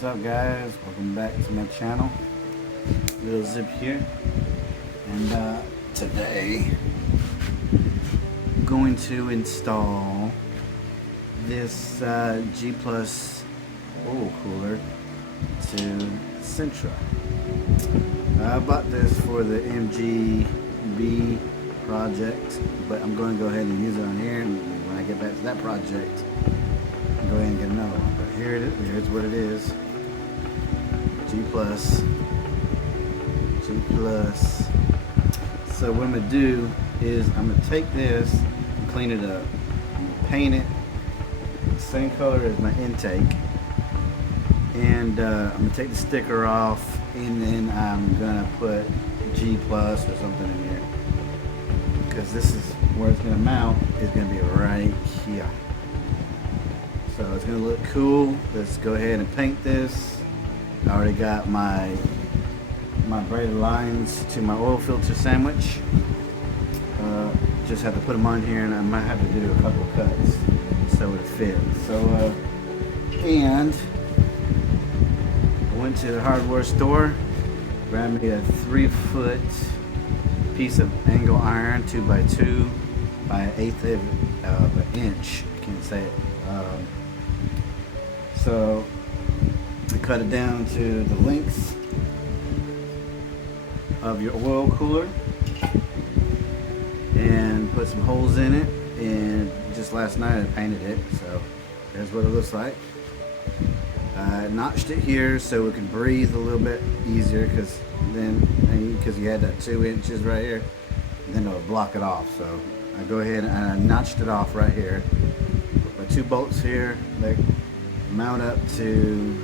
What's up, guys? Welcome back to my channel. LilZiP here, and today I'm going to install this G Plus oil cooler to Sentra. I bought this for the MGB project, but I'm going to go ahead and use it on here, and when I get back to that project, I'll go ahead and get another one. But here it is. Here's what it is. G Plus. So what I'm going to do is I'm going to take this and clean it up. I'm going to paint it the same color as my intake. And I'm going to take the sticker off, and then I'm going to put G Plus or something in here. Because this is where it's going to mount, is going to be right here. So it's going to look cool. Let's go ahead and paint this. I already got my braided lines to my oil filter sandwich. Just have to put them on here, and I might have to do a couple of cuts so it fits. So and I went to the hardware store, grabbed me a 3-foot piece of angle iron, 2x2 by 1/8 of an inch. I can't say it. So I cut it down to the length of your oil cooler and put some holes in it, and just last night I painted it, so there's what it looks like. I notched it here so it can breathe a little bit easier, because you had that 2 inches right here, and then it'll block it off. So I go ahead and I notched it off right here. Put my 2 bolts here, they mount up to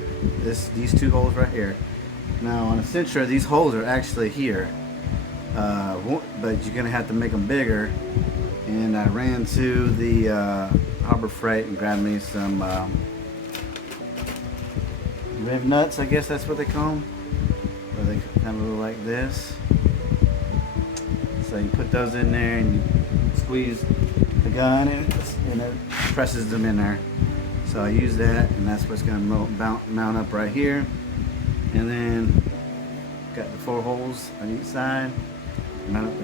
these 2 holes right here. Now on a Sentra, these holes are actually here, but you're gonna have to make them bigger. And I ran to the Harbor Freight and grabbed me some riv nuts, I guess that's what they call them. Where they kind of look like this. So you put those in there and you squeeze the gun, and it presses them in there. So I use that, and that's what's going to mount up right here. And then got the 4 holes on each side, mount up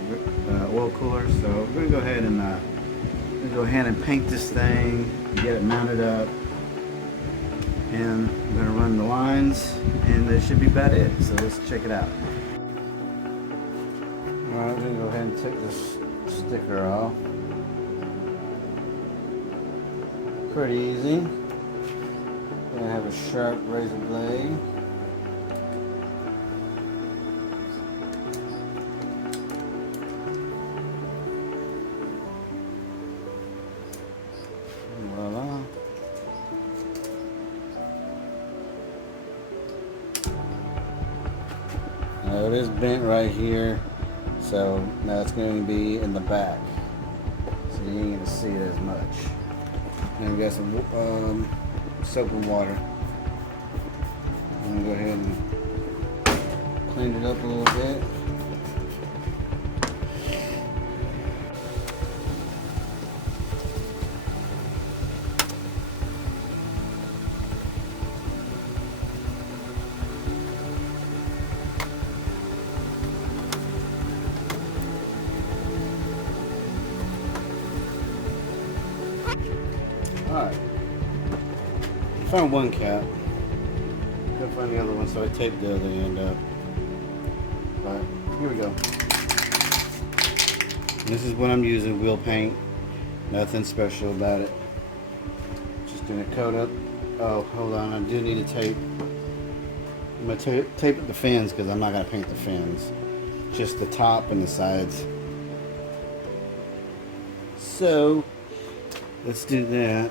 the oil cooler. So we're going to go ahead and paint this thing, get it mounted up, and I'm going to run the lines, and that should be about it. So let's check it out. Alright, I'm going to go ahead and take this sticker off. Pretty easy. Gonna have a sharp razor blade. Voila. Now it is bent right here, so now it's going to be in the back, so you ain't going to see it as much. And we got some soap and water. I'm going to go ahead and clean it up a little bit. Alright, I found one cap. Couldn't find the other one, so I taped the other end up. But here we go. This is what I'm using, wheel paint. Nothing special about it. Just gonna coat up. Oh, hold on, I do need to tape. I'm gonna tape up the fins, because I'm not gonna paint the fins. Just the top and the sides. So let's do that.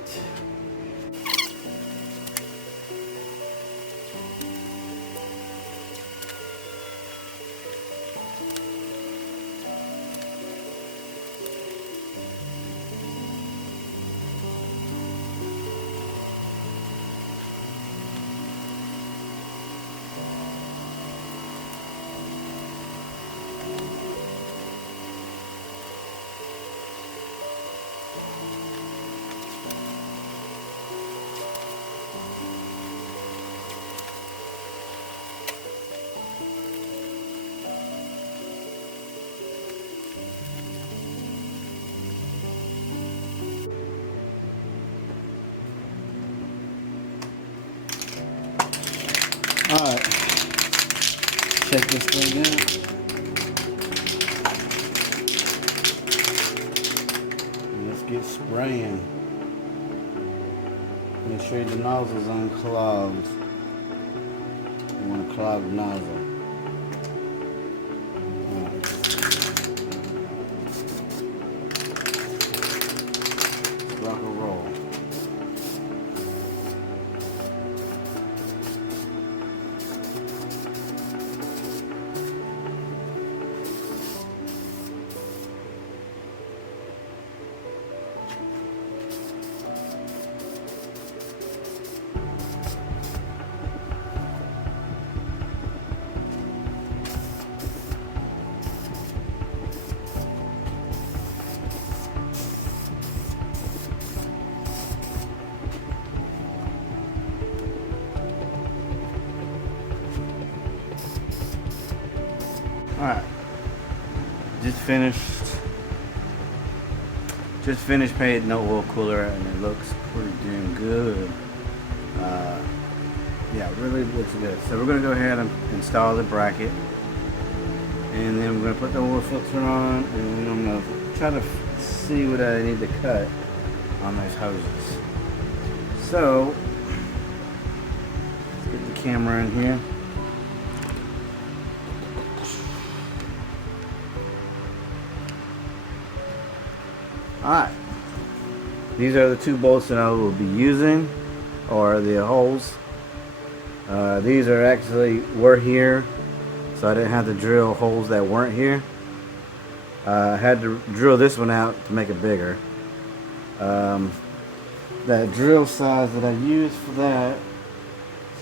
Alright, check this thing out. And let's get spraying. Make sure the nozzle's unclogged. You want a clogged nozzle. Rock and roll. Alright, just finished painting the oil cooler, and it looks pretty damn good. Yeah, it really looks good. So we're going to go ahead and install the bracket, and then we're going to put the oil filter on, and then I'm going to try to see what I need to cut on those hoses. So let's get the camera in here. Alright, these are the two bolts that I will be using, or the holes. These are actually were here, so I didn't have to drill holes that weren't here. I had to drill this one out to make it bigger. That drill size that I used for that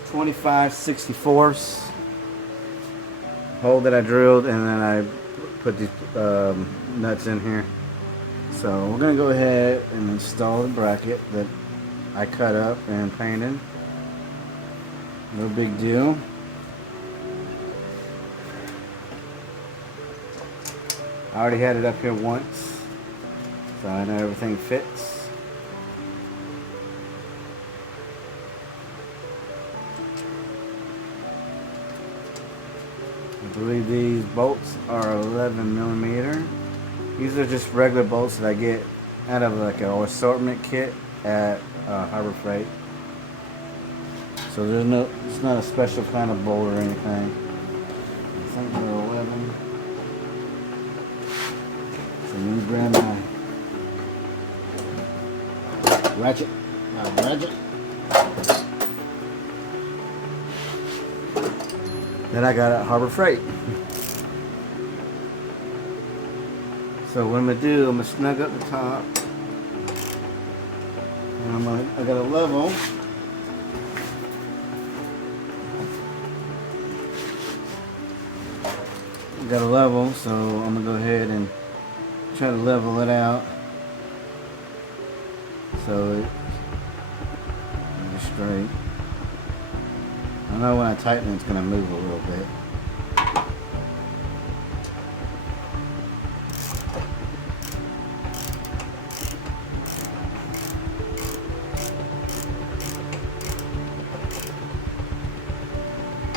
is 25/64 hole that I drilled, and then I put these nuts in here. So we're going to go ahead and install the bracket that I cut up and painted. No big deal. I already had it up here once, so I know everything fits. I believe these bolts are 11mm. These are just regular bolts that I get out of like an assortment kit at Harbor Freight. So it's not a special kind of bolt or anything. I think they're 11. So let me grab my ratchet. That I got at Harbor Freight. So what I'm gonna do, I'm gonna snug up the top, and I got a level. Got a level, so I'm gonna go ahead and try to level it out so it's straight. I know when I tighten it's gonna move a little bit.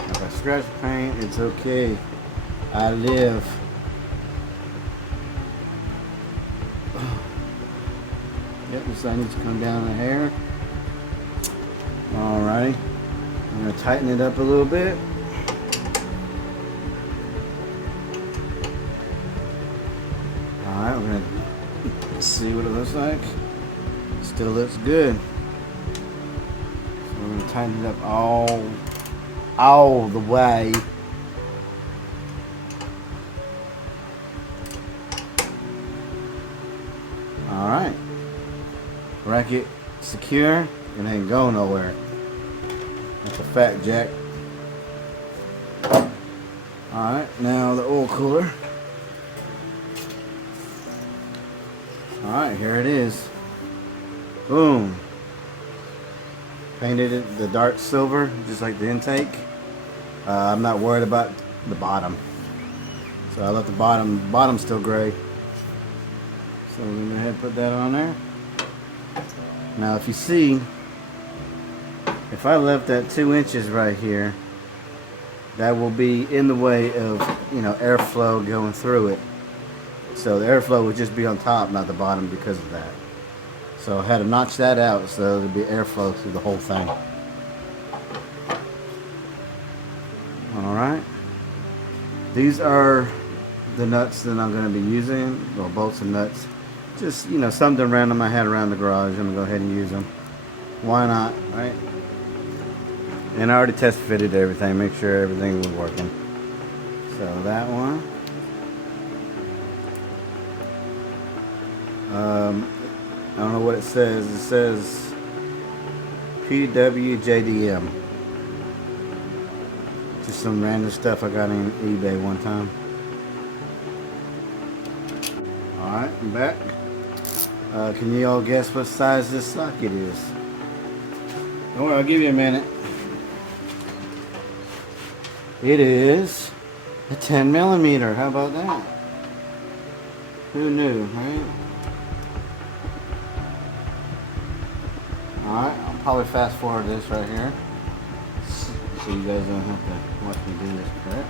If I scratch paint, it's okay. I live. Yep, this side needs to come down a hair. Alrighty. I'm going to tighten it up a little bit. Alright, we're going to see what it looks like. Still looks good. So we're going to tighten it up all the way. Alright, bracket secure, it ain't going nowhere. That's a fact, Jack. Alright, now the oil cooler. Alright, here it is. Boom. Painted it the dark silver, just like the intake. I'm not worried about the bottom. So I left the bottom still gray. So we're going to go ahead and put that on there. Now if you see, if I left that 2 inches right here, that will be in the way of, airflow going through it. So the airflow would just be on top, not the bottom, because of that. So I had to notch that out so there'd be airflow through the whole thing. Alright. These are the nuts that I'm going to be using. Well, bolts and nuts. Just, something random I had around the garage. I'm going to go ahead and use them. Why not, right? And I already test fitted everything. Make sure everything was working. So that one. I don't know what it says. It says PWJDM. Just some random stuff I got on eBay one time. Alright, I'm back. Can you all guess what size this socket is? Don't worry, I'll give you a minute. It is a 10 millimeter. How about that? Who knew, right? Alright, I'll probably fast forward this right here, so you guys don't have to watch me do this, correct?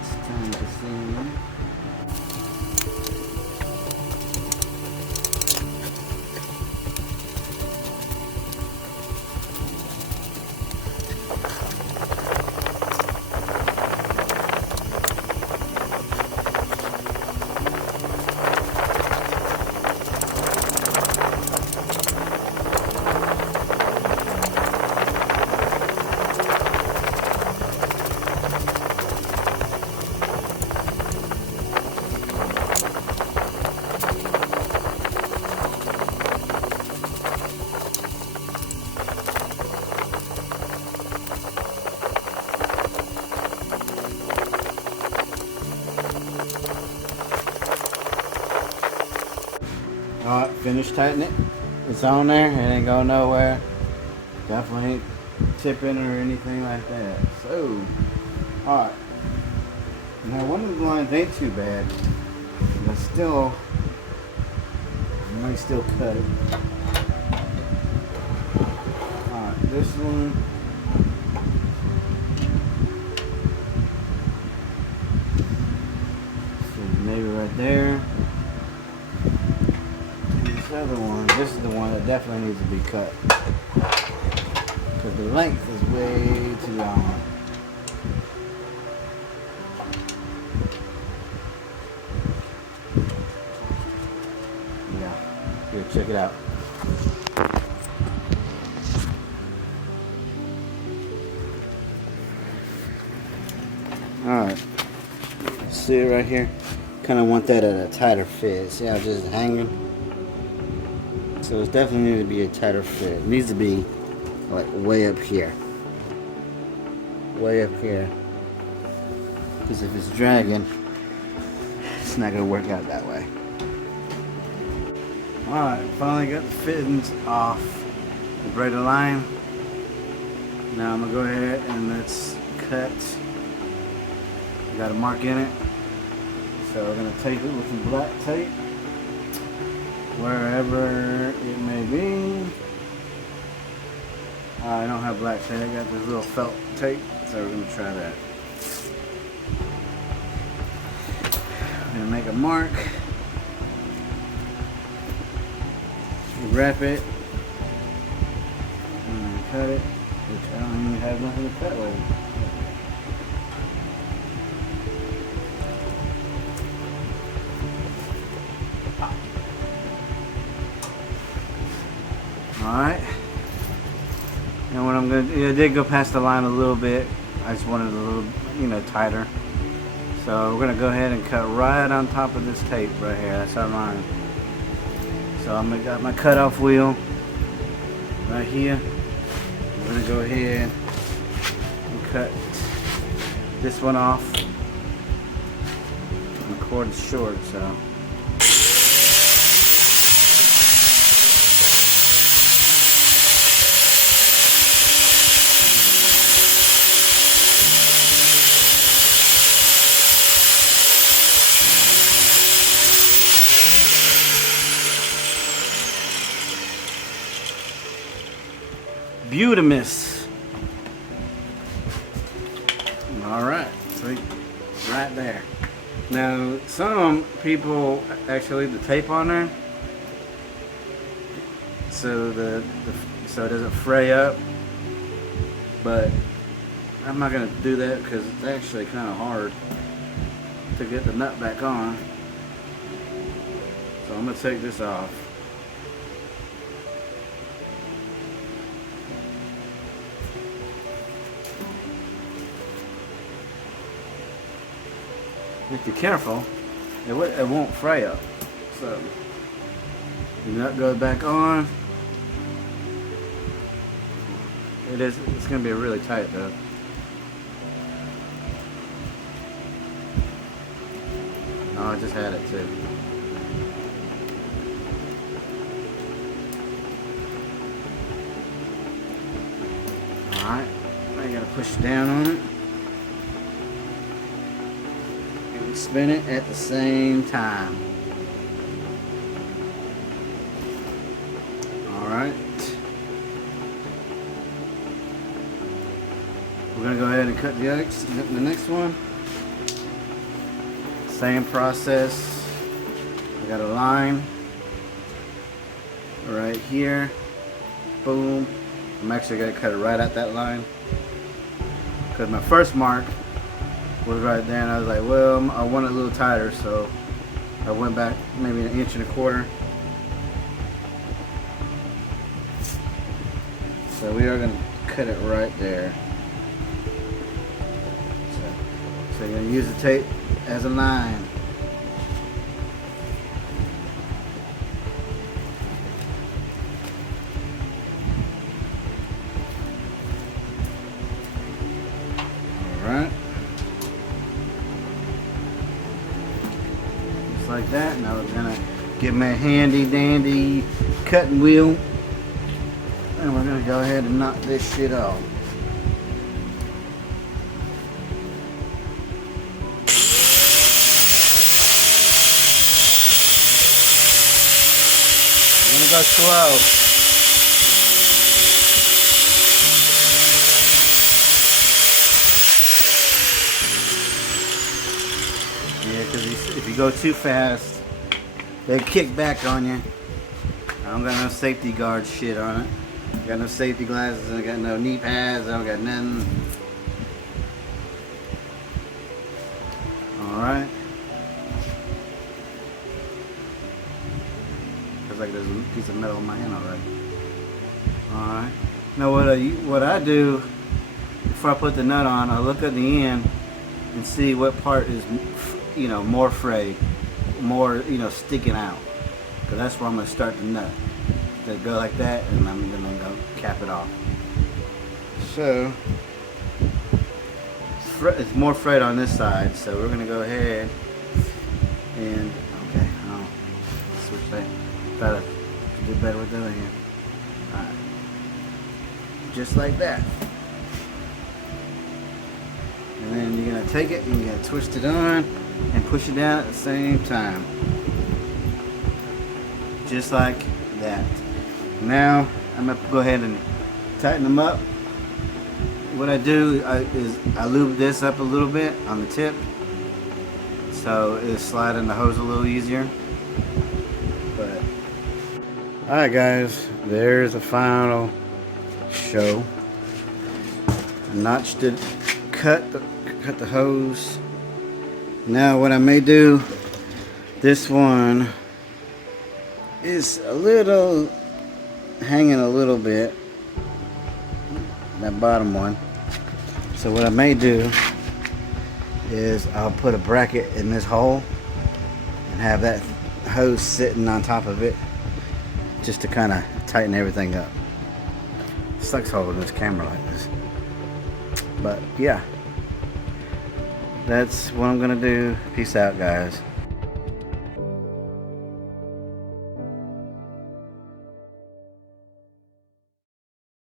It's time to see. Alright, finished tightening it. It's on there, it ain't going nowhere. Definitely ain't tipping or anything like that. So, alright. Now one of the lines ain't too bad, but still, I might still cut it. Alright, this one. So maybe right there. Other one, this is the one that definitely needs to be cut because the length is way too long. Yeah, here, check it out. Alright, see it right here? Kind of want that at a tighter fit. See how it's just hanging? So it's definitely need to be a tighter fit. It needs to be like way up here. Way up here. Because if it's dragging, it's not going to work out that way. Alright, finally got the fittings off the braided line. Now I'm going to go ahead and let's cut. Got a mark in it. So we're going to tape it with some black tape. Wherever it may be. I don't have black tape, I got this little felt tape, so we're going to try that. I'm going to make a mark, wrap it, and then cut it, which I don't even have nothing to cut with. Alright, and what I'm going to do, I did go past the line a little bit. I just wanted a little, tighter. So we're going to go ahead and cut right on top of this tape right here. That's our line. So I'm going to got my cutoff wheel right here. I'm going to go ahead and cut this one off. The cord's short, so. Beautimus. Alright, sweet. Right there. Now, some people actually leave the tape on there so so it doesn't fray up, but I'm not going to do that because it's actually kind of hard to get the nut back on. So I'm going to take this off. If you're careful, it won't fray up. So the nut goes back on. It's going to be really tight though. Oh, I just had it too. Alright, I gotta push down on it. And spin it at the same time. Alright. We're gonna go ahead and cut the next one. Same process. I got a line right here. Boom. I'm actually gonna cut it right at that line because my first mark was right there, and I was like, well, I want it a little tighter, so I went back maybe 1.25 inches. So we are gonna cut it right there. So you're gonna use the tape as a line. Alright. Just like that. Now we're gonna get my handy dandy cutting wheel. And we're gonna go ahead and knock this shit off. I'm gonna go slow. Yeah, because if you go too fast, they kick back on you. I don't got no safety guard shit on it. I got no safety glasses, I got no knee pads, I don't got nothing. Alright. Feels like there's a piece of metal in my hand already. Alright. Now what I do before I put the nut on, I look at the end and see what part is, you know, more frayed, more, you know, sticking out. Because that's where I'm going to start the nut. They go like that, and I'm going to cap it off. So it's more frayed on this side, so we're going to go ahead and okay, I'll switch that. Thought I could do better with the other hand. Alright, just like that. And then you're going to take it and you're going to twist it on and push it down at the same time. Just like that. Now I'm going to go ahead and tighten them up. What I do is I lube this up a little bit on the tip so it'll slide in the hose a little easier. But alright guys, there's the final show. I notched it, cut the hose. Now what I may do, this one is a little hanging a little bit, that bottom one. So what I may do is I'll put a bracket in this hole and have that hose sitting on top of it just to kind of tighten everything up. It sucks holding this camera like this, but yeah, that's what I'm gonna do. Peace out guys.